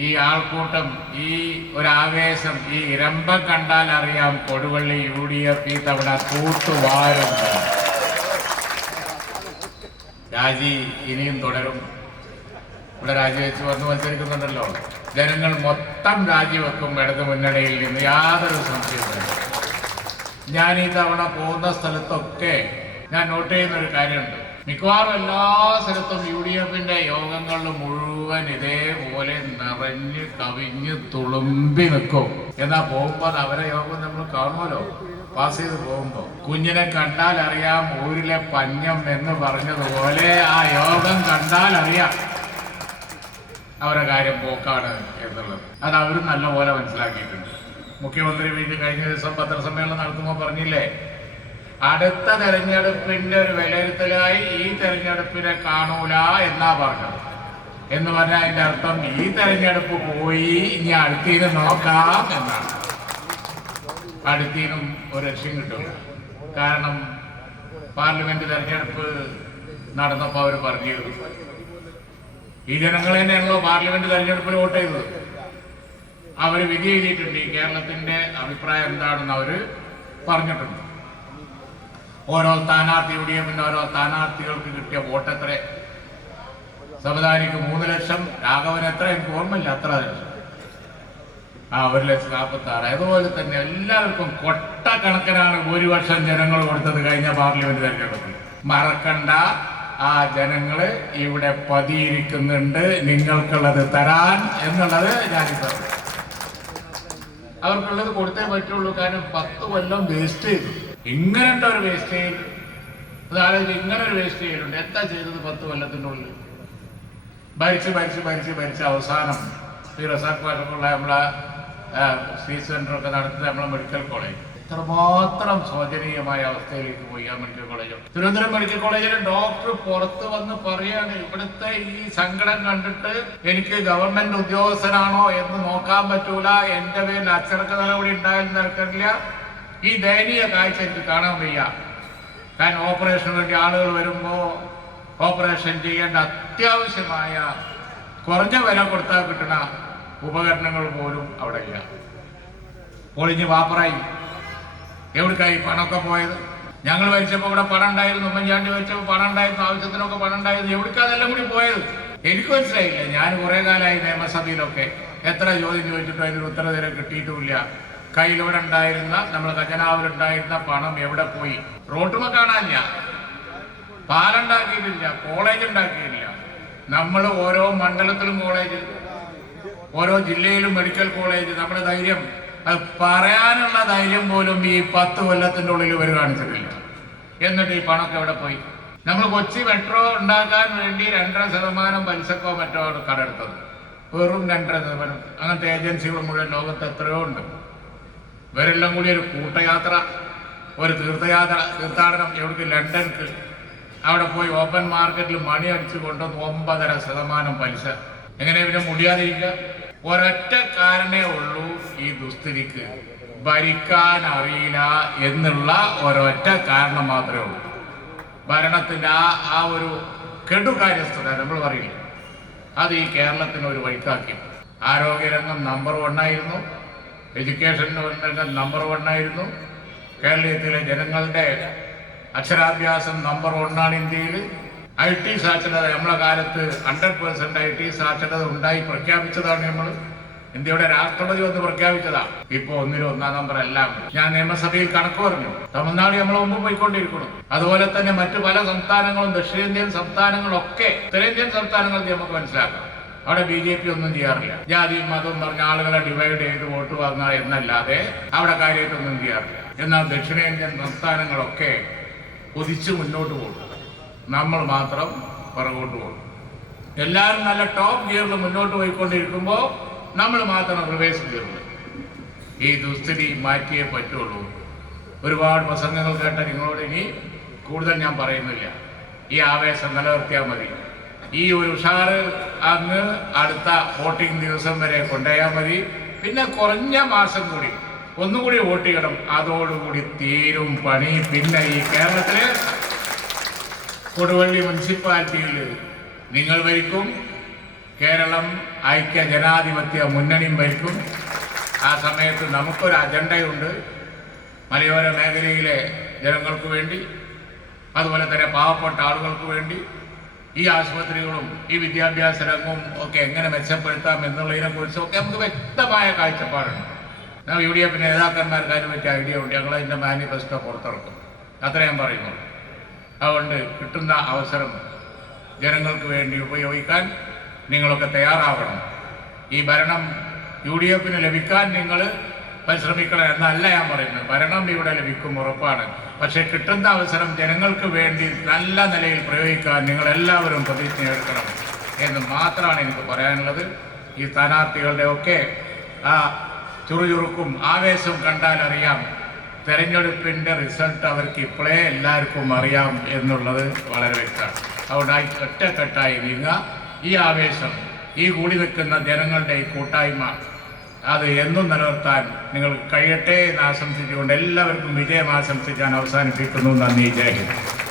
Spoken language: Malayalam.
ഈ ആൾക്കൂട്ടം ഈ ഒരാവേശം ഈ ഇരമ്പം കണ്ടാൽ അറിയാം കൊടുവള്ളി യു ഡി എഫ് ഈ തവണ തൂത്തുവാരുന്നു രാജി ഇനിയും തുടരും. ഇവിടെ രാജിവെച്ച് വന്ന് മത്സരിക്കുന്നുണ്ടല്ലോ. ജനങ്ങൾ മൊത്തം രാജിവെക്കും ഇടത് മുന്നണിയിൽ നിന്ന് യാതൊരു സംശയവുമില്ല. ഞാൻ ഈ തവണ പോകുന്ന സ്ഥലത്തൊക്കെ ഞാൻ നോട്ട് ചെയ്യുന്ന ഒരു കാര്യമുണ്ട്. മിക്കവാറും എല്ലാ സ്ഥലത്തും യു ഡി എഫിന്റെ യോഗങ്ങളിൽ മുഴുവൻ ഇതേപോലെ നിറഞ്ഞ് കവിഞ്ഞ് തുളുമ്പി നിൽക്കും. എന്നാ പോകുമ്പോൾ അത് അവരെ യോഗം നമ്മൾ കാണുമല്ലോ? പാസ് ചെയ്ത് പോകുമ്പോൾ കുഞ്ഞിനെ കണ്ടാൽ അറിയാം ഊരിലെ പഞ്ഞം എന്ന് പറഞ്ഞതുപോലെ ആ യോഗം കണ്ടാൽ അറിയാം അവരുടെ കാര്യം പോക്കാണ് എന്നുള്ളത്. അത് അവരും നല്ലപോലെ മനസ്സിലാക്കിയിട്ടുണ്ട്. മുഖ്യമന്ത്രി വീട്ടിൽ കഴിഞ്ഞ ദിവസം പത്രസമ്മേളനം നടത്തുമ്പോൾ പറഞ്ഞില്ലേ? അടുത്ത തെരഞ്ഞെടുപ്പിന്റെ ഒരു വിലയിരുത്തലായി ഈ തെരഞ്ഞെടുപ്പിനെ കാണൂല എന്നാ പറഞ്ഞത്. എന്ന് പറഞ്ഞാൽ അതിന്റെ അർത്ഥം ഈ തെരഞ്ഞെടുപ്പ് പോയി ഇനി അടുത്തീന് നോക്കാം എന്നാണ്. അടുത്തീനും ഒരു ലക്ഷ്യം കിട്ടും കാരണം പാർലമെന്റ് തെരഞ്ഞെടുപ്പ് നടന്നപ്പോൾ അവർ പറഞ്ഞിരുന്നു. ഈ ജനങ്ങൾ തന്നെയാണല്ലോ പാർലമെന്റ് തെരഞ്ഞെടുപ്പിൽ വോട്ട് ചെയ്തത്. അവർ വിധി എഴുതിയിട്ടുണ്ട്. ഈ കേരളത്തിന്റെ അഭിപ്രായം എന്താണെന്ന് അവർ പറഞ്ഞിട്ടുണ്ട്. ഓരോ സ്ഥാനാർത്ഥി യു ഡി എഫിന്റെ ഓരോ സ്ഥാനാർത്ഥികൾക്ക് കിട്ടിയ വോട്ട് എത്ര സമുദായിക്ക് മൂന്ന് ലക്ഷം. രാഘവൻ എത്ര എനിക്ക് ഓർമ്മയില്ല അത്ര ലക്ഷം. ആ ഒരു ലക്ഷം നാൽപ്പത്തി ആറ് അതുപോലെ തന്നെ എല്ലാവർക്കും കൊട്ടക്കണക്കിനാണ് ഭൂരിപക്ഷം ജനങ്ങൾ കൊടുത്തത് കഴിഞ്ഞ പാർലമെന്റ് തെരഞ്ഞെടുപ്പിൽ. മറക്കണ്ട. ആ ജനങ്ങൾ ഇവിടെ പതിയിരിക്കുന്നുണ്ട്. നിങ്ങൾക്കുള്ളത് തരാൻ എന്നുള്ളത് ഞാനിപ്പോൾ അവർക്കുള്ളത് കൊടുത്തേ പറ്റുള്ളൂ. കാരണം പത്ത് കൊല്ലം വേസ്റ്റ് ചെയ്തു. ഇങ്ങനെയുണ്ട് ഒരു വേസ്റ്റ് ചെയ്തു അതായത് ഇങ്ങനെ ഒരു വേസ്റ്റ് ചെയ്യലുണ്ട്. എന്താ ചെയ്തത് പത്ത് കൊല്ലത്തിന്റെ ഉള്ളിൽ ഭരിച്ച് ഭരിച്ച് ഭരിച്ച് ഭരിച്ച് അവസാനം ശ്രീ റസാഖ് പാഷക്കുള്ള നമ്മളെ സി സെന്ററൊക്കെ നടത്തുന്ന നമ്മളെ മെഡിക്കൽ കോളേജ്. എത്രമാത്രം ശോചനീയമായ അവസ്ഥയിലേക്ക് പോയി ആ മെഡിക്കൽ കോളേജ്. തിരുവനന്തപുരം മെഡിക്കൽ കോളേജിലെ ഡോക്ടർ പുറത്തു വന്ന് പറയാണ് ഇവിടുത്തെ ഈ സങ്കടം കണ്ടിട്ട് എനിക്ക് ഗവൺമെന്റ് ഉദ്യോഗസ്ഥനാണോ എന്ന് നോക്കാൻ പറ്റൂല. എന്റെ പേരിൽ അച്ചടക്ക നടപടി ഉണ്ടായെന്ന് നടക്കില്ല ഈ ദയനീയ കാഴ്ച എനിക്ക് കാണാൻ വയ്യ. കാരണം ഓപ്പറേഷന് വേണ്ടി ആളുകൾ വരുമ്പോൾ ഓപ്പറേഷൻ ചെയ്യേണ്ട അത്യാവശ്യമായ കുറഞ്ഞ വില കൊടുത്താൽ കിട്ടുന്ന ഉപകരണങ്ങൾ പോലും അവിടെ ഇല്ല പൊളിഞ്ഞ് വാപ്പറായി. എവിടേക്കായി പണമൊക്കെ പോയത്? ഞങ്ങൾ മരിച്ചപ്പോൾ ഇവിടെ പണം ഉണ്ടായിരുന്നു ഉമ്മൻചാണ്ടി മരിച്ചപ്പോൾ പണം ഉണ്ടായിരുന്നു ആവശ്യത്തിനൊക്കെ പണം ഉണ്ടായിരുന്നു. എവിടേക്കാ അതെല്ലാം കൂടി പോയത്? എനിക്ക് മനസ്സിലായില്ല. ഞാൻ കുറേ കാലമായി നിയമസഭയിലൊക്കെ എത്ര ചോദ്യം ചോദിച്ചിട്ടും അതിനൊരു ഉത്തരം തരം കിട്ടിയിട്ടുമില്ല. കയ്യിലൂടെ ഉണ്ടായിരുന്ന നമ്മുടെ ഖജനാവിലുണ്ടായിരുന്ന പണം എവിടെ പോയി? റോട്ടുമ കാണാനില്ല. പാലുണ്ടാക്കിയിട്ടില്ല കോളേജ് ഉണ്ടാക്കിയിട്ടില്ല. നമ്മൾ ഓരോ മണ്ഡലത്തിലും കോളേജ് ഓരോ ജില്ലയിലും മെഡിക്കൽ കോളേജ് നമ്മുടെ ധൈര്യം അത് പറയാനുള്ള ധൈര്യം പോലും ഈ പത്ത് കൊല്ലത്തിന്റെ ഉള്ളിൽ ഇവർ കാണിച്ചിട്ടില്ല. എന്നിട്ട് ഈ പണമൊക്കെ എവിടെ പോയി? നമ്മൾ കൊച്ചി മെട്രോ ഉണ്ടാക്കാൻ വേണ്ടി രണ്ടര ശതമാനം പലിശക്കോ മറ്റോ കടെടുത്തത്. വെറും രണ്ടര ശതമാനം. അങ്ങനത്തെ ഏജൻസികൾ മുഴുവൻ ലോകത്ത് എത്രയോ ഉണ്ട്. ഇവരെല്ലാം കൂടി ഒരു കൂട്ടയാത്ര ഒരു തീർത്ഥയാത്ര തീർത്ഥാടനം. എവിടേക്ക്? ലണ്ടൻക്ക്. അവിടെ പോയി ഓപ്പൺ മാർക്കറ്റിൽ മണി അടിച്ചു കൊണ്ടുവന്ന് ഒമ്പതര ശതമാനം പലിശ. എങ്ങനെ പിന്നെ മുടിയാതിരിക്കുക? ഒരൊറ്റ കാരണേ ഉള്ളൂ ഈ ദുസ്ഥിതിക്ക്. ഭരിക്കാൻ അറിയില്ല എന്നുള്ള ഒരൊറ്റ കാരണം മാത്രമേ ഉള്ളൂ. ഭരണത്തിന്റെ ആ ആ ഒരു കെടുകാര്യസ്ഥത നമ്മൾ പറയില്ല? അത് ഈ കേരളത്തിന് ഒരു വഴിക്കാക്കി ആരോഗ്യരംഗം നമ്പർ വണ്ണായിരുന്നു എഡ്യൂക്കേഷൻ രംഗം നമ്പർ വണ്ണായിരുന്നു കേരളീയത്തിലെ ജനങ്ങളുടെ അക്ഷരാഭ്യാസം നമ്പർ വണ്ണാണ് ഇന്ത്യയിൽ ഐ ടി സാക്ഷരത നമ്മളെ കാലത്ത് ഹൺഡ്രഡ് പെർസെന്റ് ഐ ടി സാക്ഷരത ഉണ്ടായി പ്രഖ്യാപിച്ചതാണ് നമ്മൾ ഇന്ത്യയുടെ രാഷ്ട്രപതി വന്ന് പ്രഖ്യാപിച്ചതാ. ഇപ്പൊ ഒന്നിനും ഒന്നാം നമ്പർ എല്ലാം ഞാൻ നിയമസഭയിൽ കണക്ക് പറഞ്ഞു. തമിഴ്നാട് നമ്മളെ മുമ്പ് പോയിക്കൊണ്ടിരിക്കണം അതുപോലെ തന്നെ മറ്റു പല സംസ്ഥാനങ്ങളും ദക്ഷിണേന്ത്യൻ സംസ്ഥാനങ്ങളും ഒക്കെ ഉത്തരേന്ത്യൻ സംസ്ഥാനങ്ങൾ നമുക്ക് മനസ്സിലാക്കാം. അവിടെ ബി ജെ പി ഒന്നും ചെയ്യാറില്ല. ജാതിയും മതവും പറഞ്ഞ ആളുകളെ ഡിവൈഡ് ചെയ്ത് വോട്ട് വാങ്ങുക എന്നല്ലാതെ അവിടെ കാര്യമായിട്ടൊന്നും ചെയ്യാറില്ല. എന്നാൽ ദക്ഷിണേന്ത്യൻ സംസ്ഥാനങ്ങളൊക്കെ കുതിച്ച് മുന്നോട്ട് പോകും. നമ്മൾ മാത്രം പുറകോട്ട് പോകും. എല്ലാവരും നല്ല ടോപ്പ് ഗിയറിൽ മുന്നോട്ട് പോയിക്കൊണ്ടിരിക്കുമ്പോൾ നമ്മൾ മാത്രം റിവേഴ്സ് ഗിയറിൽ ഈ ദുസ്ഥിതി മാറ്റിയേ പറ്റുള്ളൂ. ഒരുപാട് പ്രസംഗങ്ങൾ കേട്ട നിങ്ങളോട് ഇനി കൂടുതൽ ഞാൻ പറയുന്നില്ല. ഈ ആവേശം നിലനിർത്തിയാൽ മതി. ഈ ഒരു ഉഷാറ് അങ്ങ് അടുത്ത വോട്ടിംഗ് ദിവസം വരെ കൊണ്ടുപോയാൽ മതി. പിന്നെ കുറഞ്ഞ മാസം കൂടി ഒന്നുകൂടി വോട്ട് ചെയ്യണം. അതോടുകൂടി തീരും പണി. പിന്നെ ഈ കേരളത്തിലെ കൊടുവള്ളി മുനിസിപ്പാലിറ്റിയിൽ നിങ്ങൾ ഭരിക്കും. കേരളം ഐക്യ ജനാധിപത്യ മുന്നണിയും ഭരിക്കും. ആ സമയത്ത് നമുക്കൊരു അജണ്ടയുണ്ട്. മലയോര മേഖലയിലെ ജനങ്ങൾക്ക് വേണ്ടി അതുപോലെ തന്നെ പാവപ്പെട്ട ആളുകൾക്ക് വേണ്ടി ഈ ആശുപത്രികളും ഈ വിദ്യാഭ്യാസ രംഗവും ഒക്കെ എങ്ങനെ മെച്ചപ്പെടുത്താം എന്നുള്ളതിനെ കുറിച്ചൊക്കെ നമുക്ക് വ്യക്തമായ കാഴ്ചപ്പാടുണ്ട്. യു ഡി എഫ് നേതാക്കന്മാർക്ക് അതിനെ ഐഡിയ ഉണ്ട്. ഞങ്ങൾ അതിന്റെ മാനിഫെസ്റ്റോ പുറത്തിറക്കും. അത്ര ഞാൻ പറയുന്നുള്ളൂ. അതുകൊണ്ട് കിട്ടുന്ന അവസരം ജനങ്ങൾക്ക് വേണ്ടി ഉപയോഗിക്കാൻ നിങ്ങളൊക്കെ തയ്യാറാവണം. ഈ ഭരണം യു ഡി എഫിന് ലഭിക്കാൻ നിങ്ങൾ പരിശ്രമിക്കണം എന്നല്ല ഞാൻ പറയുന്നത്. ഭരണം ഇവിടെ ലഭിക്കും ഉറപ്പാണ്. പക്ഷേ കിട്ടുന്ന അവസരം ജനങ്ങൾക്ക് വേണ്ടി നല്ല നിലയിൽ പ്രയോഗിക്കാൻ നിങ്ങൾ എല്ലാവരും പ്രതിജ്ഞ എടുക്കണം എന്ന് മാത്രമാണ് എനിക്ക് പറയാനുള്ളത്. ഈ സ്ഥാനാർത്ഥികളുടെ ഒക്കെ ആ ചുറുചുറുക്കും ആവേശവും കണ്ടാൽ അറിയാം. തെരഞ്ഞെടുപ്പിന്റെ റിസൾട്ട് അവർക്ക് ഇപ്പോഴേ എല്ലാവർക്കും അറിയാം എന്നുള്ളത് വളരെ വ്യക്തമാണ്. അതുകൊണ്ടായി ഒറ്റക്കെട്ടായി നീങ്ങുക. ഈ ആവേശം ഈ കൂടി നിൽക്കുന്ന ജനങ്ങളുടെ ഈ കൂട്ടായ്മ അത് എന്നും നിലനിർത്താൻ നിങ്ങൾ കഴിയട്ടെ എന്ന് ആശംസിച്ചുകൊണ്ട് എല്ലാവർക്കും വിജയം ആശംസിക്കാൻ അവസാനിപ്പിക്കുന്നു. നന്ദി. ജയ്